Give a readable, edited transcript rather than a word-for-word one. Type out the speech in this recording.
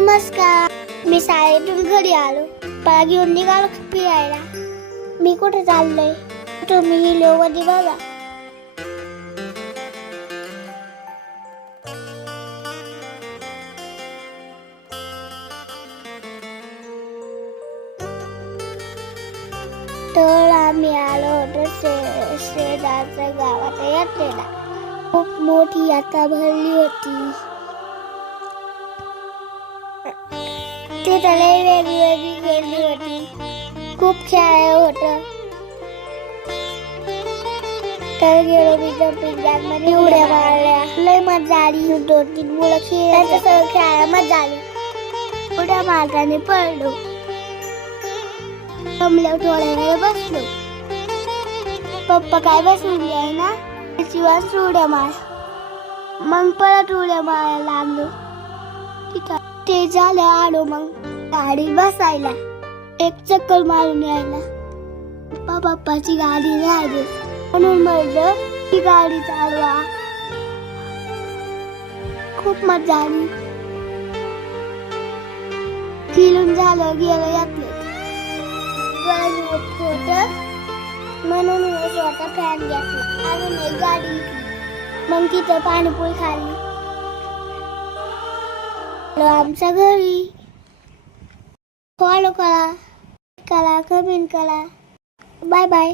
नमस्कार. मी शाळेतून घरी आलो. मला घेऊन निघालो फिरायला. मी कुठे चाललोय तुम्ही व्हिडिओमध्ये बघा. तर आम्ही आलो होतो शेजारच्या गावात यात्रेला. खूप मोठी यात्रा भरली होती. तिथे लय वेगवेगळी खेळली होती. खूप खेळायला होतं. तर गेलो मी जम्पिंग जॅक मध्ये उड्या मारल्या. लय मजा आली. 2-3 मुलं खेळायचं सगळं खेळायला मजा आली. उड्या मारताना पडलो. जमल्या थोड्या वेळ बसलो. पप्पा काय बसून द्याय ना शिवाय उड्या मार. मग परत उड्या मारायला लागलो. तिथं ते झालं आलो. मग गाडी बसायला एक चक्कर मारून यायला. पप्पाची गाडी नाही म्हणून म्हणलं ती गाडी चालवा. खूप मजा आली. फिरून झालं गेलं यातलं गरज होत म्हणून मी स्वतः फॅन घेतला. अजून एक गाडी मग तिथं पाणीपुरी खाल्ली. आमच्या घरी फॉलो करा, कमेंट करा. Bye bye.